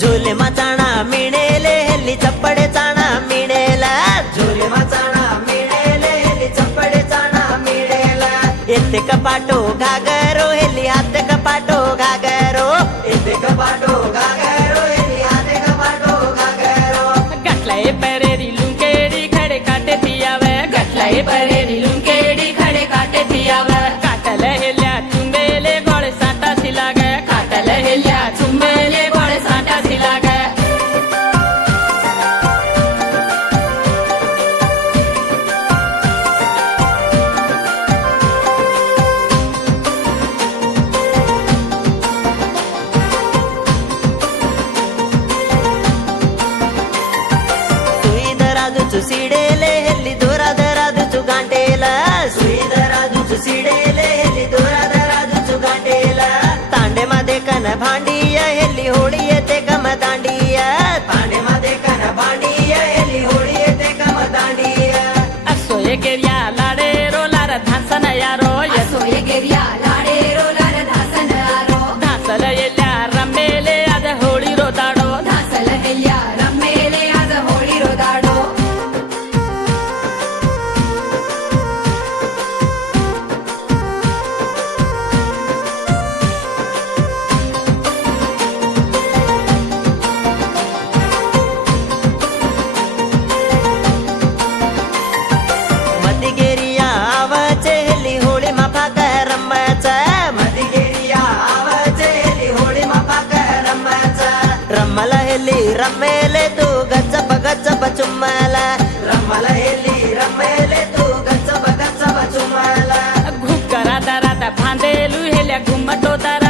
झूले मचाना मिळेले हेली चप्पडे चाणा मिळेला झूले मचाना मिळेले हेली चप्पडे चाणा मिळेला येते कपाटो घागरो हेली हात कपाटो घागरो येते कपाटो घागरो हेली हात कपाटो घागरो गटलाय परेरी लुंकेडी खडे काटे पियावे गटलाय परेरी लुंकेडी खडे काटे पियावे काटल हेल्या चुंबेले गोळे साटा सिलाग काटल हेल्या चुंबेले गोळे साटा सिलाग ಸಿಡೇಲೆ ಎಲ್ಲಿ ದೂರದರಾದು ಗಾಂಟೇಲ ಸುಯಿದರಾದು ಸಿಡೇಲೆ ಎಲ್ಲಿ ದೂರದರಾದು ಗಾಂಟೇಲ ತಾಂಡೆ ಮದೆ ಕನ ಭಾಂಡಿಯ ಎಲ್ಲಿ ಹೋಳಿಯತೆ ಕಮ ದಾಂಡಿಯ ತಾಂಡೆ ಮದೆ ಕನ ಭಾಂಡಿಯ ಎಲ್ಲಿ ಹೋಳಿಯತೆ ಕಮ ದಾಂಡಿಯ असोये गेरिया लाडे रोलार धासन यारो असोये गेरिया लाडे रोलार धासन यारो धासल येल्या रमेले अद होळी रोदाडो धासल हेल्या रमेले आज होळी रोदाडो रमेले तू गच्चप चुम्माला रमला हेली रमेले तू गच्चप चुम्माला घुकरा दरात भांदेलू हेल्या घुमटो दरा